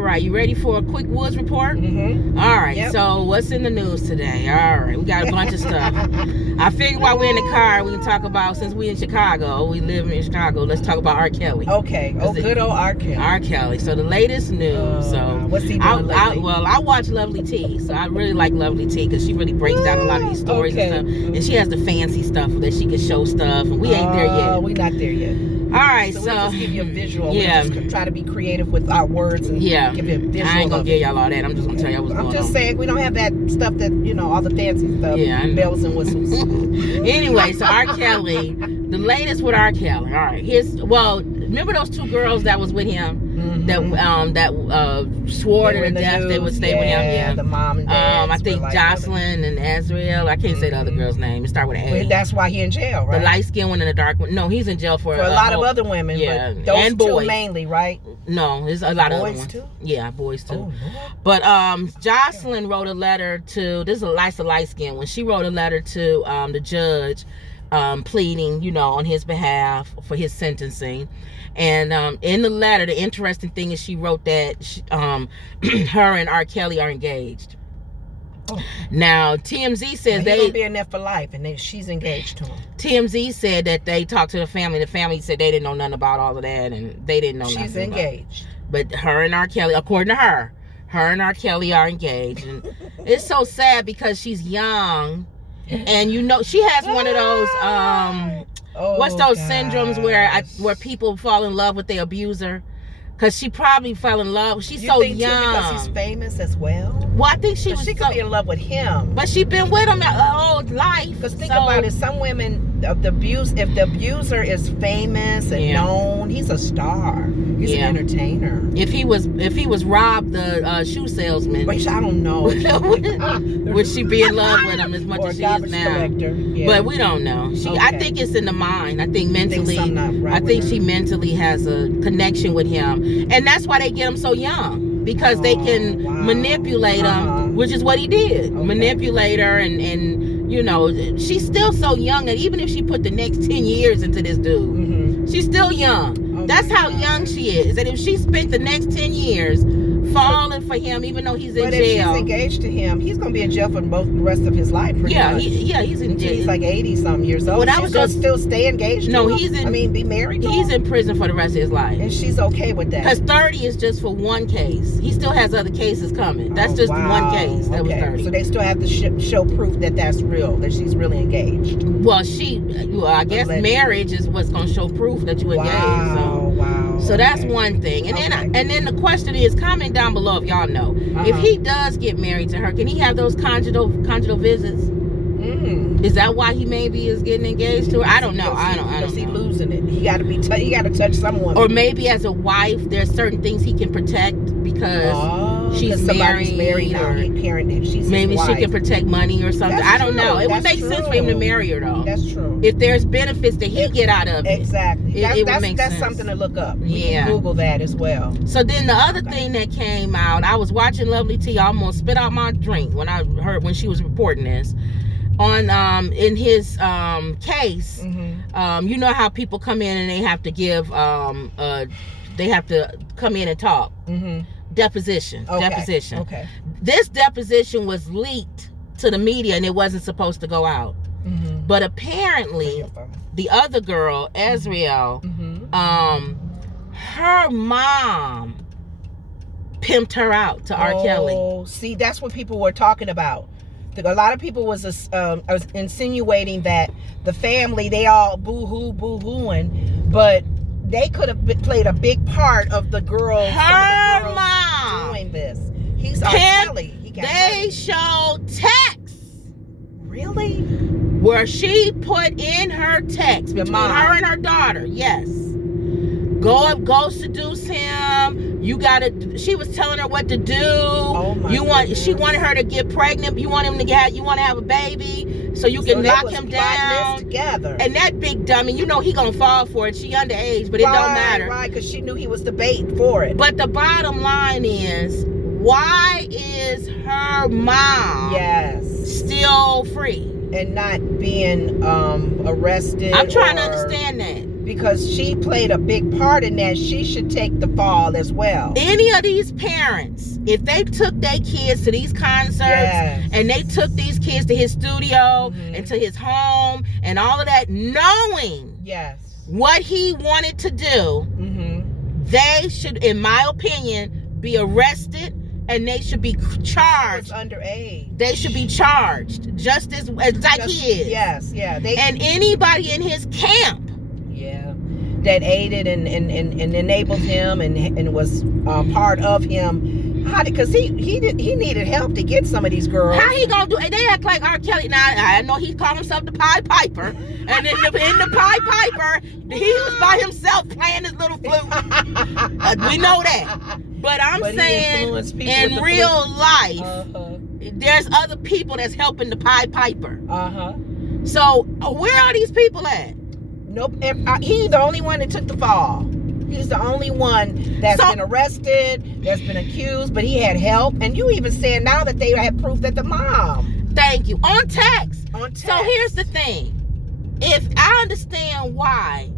right, you ready for a quick Woods report? Mm-hmm. All right, Yep. So what's in the news today? All right, we got a bunch of stuff. I figured while we're in the car, we can talk about, since we in Chicago, we live in Chicago, let's talk about R. Kelly. Okay. Oh, good old R. Kelly. R. Kelly. So the latest news. What's he doing lately? I watch lovelyti, so I really like lovelyti because she really breaks down a lot of these stories and stuff. And she has the fancy stuff that she can show stuff, and we ain't there yet. We're not there yet. All right, so we'll just give you a visual. Yeah. We'll just try to be creative with our words and give you a visual. I ain't gonna give y'all all that. I'm just gonna tell y'all what's going on. I'm just saying we don't have that stuff that, all the fancy stuff. Yeah, bells and whistles. Anyway, so R. Kelly, the latest with R. Kelly. All right, remember those two girls that was with him? Mm-hmm. That swore to death they would stay with him. Yeah, the mom and dad. I think Joycelyn and Azriel. I can't say the other girl's name. It started with an A. Well, that's why he's in jail, right? The light skinned one and the dark one. No, he's in jail for a lot of other women. Yeah, but those and boys two mainly, right? No, there's a lot of other ones. Too? Yeah, boys too. Oh, but Joycelyn wrote a letter to. This is a light skinned one. She wrote a letter to the judge, pleading, on his behalf for his sentencing. And in the letter, the interesting thing is she wrote that her and R. Kelly are engaged. Oh. Now, TMZ says they're gonna be in there for life, and she's engaged to him. TMZ said that they talked to the family. The family said they didn't know nothing about all of that, and they didn't know nothing. She's engaged. But her and R. Kelly, according to her and R. Kelly are engaged. And it's so sad because she's young, and she has one of those what's those syndromes where people fall in love with their abuser? Because she probably fell in love. She's so young. Because he's famous as well. Well, I think she could be in love with him. But she's been with him her whole life. Because think about it, some women, if the abuser is famous and known, he's a star. He's an entertainer. If he was Rob the shoe salesman, which I don't know, would she be in love with him as much as she is now? Yeah. But we don't know. I think it's in the mind. I think mentally, she mentally has a connection with him. And that's why they get him so young, because they can manipulate him, which is what he did. Manipulate her, and she's still so young that even if she put the next 10 years into this dude, she's still young. That's how young she is. And if she spent the next 10 years falling for him, even though he's in jail. But if she's engaged to him, he's going to be in jail for the rest of his life. He's in jail. He's like 80-something years old. But she's going to still stay engaged to him? Be married to him? He's in prison for the rest of his life. And she's okay with that? Because 30 is just for one case. He still has other cases coming. That's just one case. That was 30. So they still have to show proof that that's real, that she's really engaged. Well, I guess marriage is what's going to show proof that you engaged. So that's one thing. And then the question is, comment down below if y'all know. If he does get married to her, can he have those conjugal visits? Is that why he maybe is getting engaged to her? I don't know. I don't know. He losing it. He got to touch someone. Or maybe as a wife, there's certain things he can protect because she's married now. Maybe she can protect money or something. I don't know. It would make sense for him to marry her, though. That's true. If there's benefits that he get out of it. Exactly. It would make sense. That's something to look up. You can Google that as well. So then the other thing that came out, I was watching lovelyti. I almost spit out my drink when I heard when she was reporting this. In his case, you know how people come in and they have to give they have to come in and talk. Deposition. Okay. This deposition was leaked to the media and it wasn't supposed to go out. But apparently the other girl, Azriel, her mom pimped her out to R. Kelly. Oh, see, that's what people were talking about. A lot of people was insinuating that the family, they all boo-hooing, but they could have played a big part of the girls. Her mom doing this. He's R. Kelly. They showed texts. Really? Where she put in her text between her and her daughter. Yes. Go seduce him. She was telling her what to do. She wanted her to get pregnant. You want to have a baby so you can lock him down. Together. And that big dummy, he gonna fall for it. She underage, but it don't matter. Right, because she knew he was the bait for it. But the bottom line is, why is her mom still free and not being arrested? I'm trying to understand that. because she played a big part in that. She should take the fall as well. Any of these parents, if they took their kids to these concerts, and they took these kids to his studio and to his home and all of that, knowing what he wanted to do, they should, in my opinion, be arrested, and they should be charged. Underage. They should be charged just as like he is. Yes, yeah. And anybody in his camp. Yeah. That aided and enabled him and was part of him. Because he needed help to get some of these girls. How he gonna do it? They act like R. Kelly. Now I know he called himself the Pied Piper, and in the Pied Piper, he was by himself playing his little flute. We know that. But I'm saying, in real life, there's other people that's helping the Pied Piper. So where are these people at? Nope. He's the only one that took the fall. He's the only one that's been arrested, that's been accused, but he had help. And you even said now that they had proof that the mom. Thank you. On text. So here's the thing. If I understand why,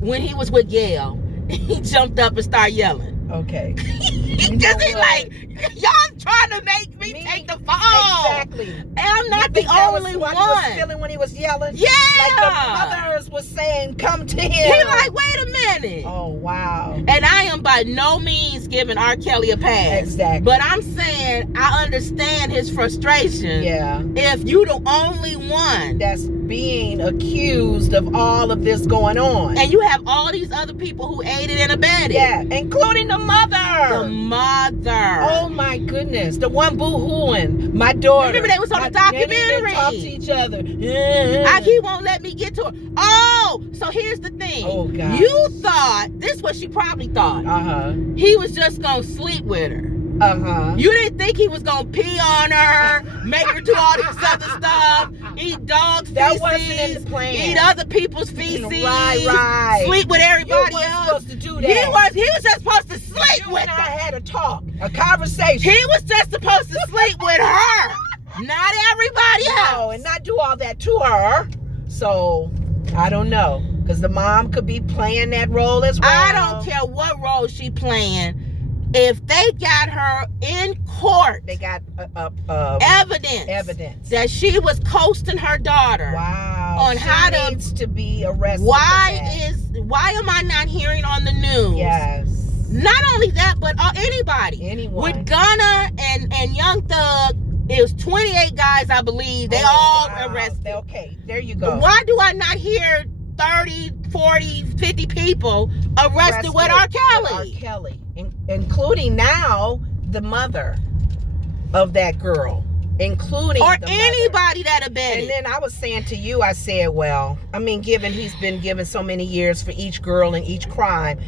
when he was with Gail, he jumped up and started yelling. Okay. Because he's like, y'all trying to make me take the fall. Exactly. And I'm not the only one. He was feeling when he was yelling. Yeah. Like the mothers was saying, come to him. He like, wait a minute. Oh, wow. And I am by no means giving R. Kelly a pass. Exactly. But I'm saying I understand his frustration. Yeah. If you the only one that's being accused of all of this going on. And you have all these other people who aided and abetted. Yeah, including the mother. The mother. Oh my goodness. The one boo-hooing. My daughter. Remember they was on the documentary. They talk to each other. He won't let me get to her. Oh, so here's the thing. Oh God. You thought, this is what she probably thought. He was just gonna sleep with her. You didn't think he was gonna pee on her, make her do all this other stuff, eat dogs' that feces, wasn't in the plan. Eat other people's feces, right. Sleep with everybody else. Supposed to do that. He was just supposed to sleep with her. I had a talk, a conversation. He was just supposed to sleep with her, not everybody else. No, and not do all that to her. So I don't know, because the mom could be playing that role as well. I don't care what role she playing. If they got her in court, they got evidence that she was coasting her daughter. Wow. On how needs to be arrested. Why am I not hearing on the news? Yes. Not only that, but anyone. With Gunna and Young Thug, it was 28 guys, I believe. They all arrested. Okay, there you go. Why do I not hear 30, 40, 50 people arrested with R. Kelly? R. Kelly. Including now the mother of that girl, including or anybody that abetted. And then I was saying to you, I said, well, I mean, given he's been given so many years for each girl and each crime,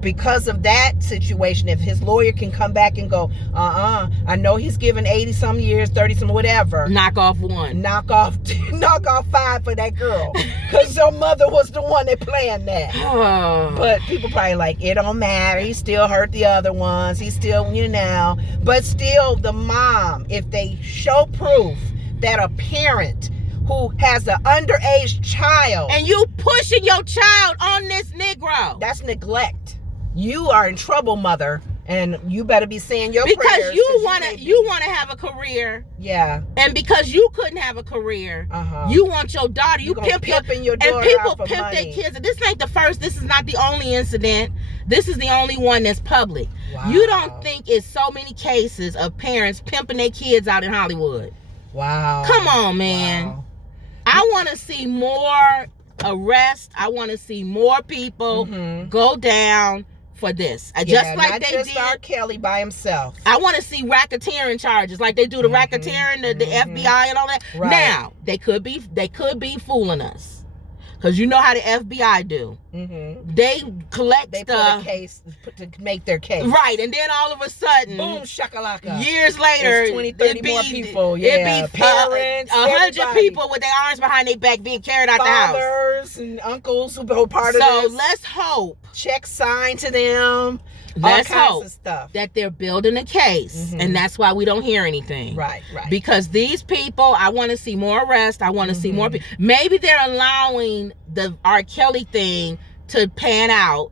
because of that situation, if his lawyer can come back and go, I know he's given 80 some years, 30 some whatever. Knock off one. Knock off 5 for that girl. Because your mother was the one that planned that. But people probably like, it don't matter. He still hurt the other ones. He still, But still, the mom, if they show proof that a parent who has an underage child. And you pushing your child on this Negro. That's neglect. You are in trouble, mother, and you better be saying your prayers. Because you want to have a career. Yeah. And because you couldn't have a career, you want your daughter. You pimping your daughter. And people pimp their kids. This ain't the first. This is not the only incident. This is the only one that's public. Wow. You don't think it's so many cases of parents pimping their kids out in Hollywood. Wow. Come on, man. Wow. I want to see more arrests. I want to see more people go down for this. Just like they did R. Kelly by himself. I want to see racketeering charges like they do the racketeering, the FBI and all that. Right. Now, they could be fooling us. Because you know how the FBI do. They collect stuff. Put a case to make their case. Right, and then all of a sudden, boom, shakalaka. Years later, 20, 30 more people. Yeah, it'd be parents, 100 people with their arms behind their back being carried out the house. Fathers and uncles who were part of this. So let's hope. Check signed to them. Let's all kinds hope of stuff. That they're building a case, and that's why we don't hear anything. Right. Because these people, I want to see more arrests. I want to see more people. Maybe they're allowing the R. Kelly thing to pan out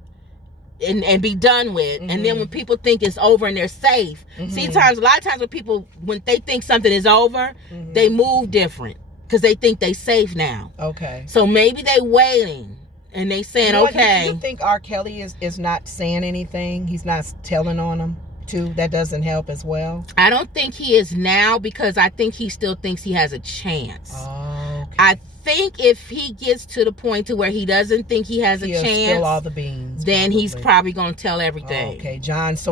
and be done with. And then when people think it's over and they're safe, see, a lot of times when people, when they think something is over, they move different because they think they safe now. Okay. So maybe they waiting and they saying, okay. Do you think R. Kelly is not saying anything? He's not telling on them too? That doesn't help as well? I don't think he is now, because I think he still thinks he has a chance. Oh, okay. I think if he gets to the point to where he doesn't think he has a chance, spill all the beans, then he's probably going to tell everything. Okay, John. So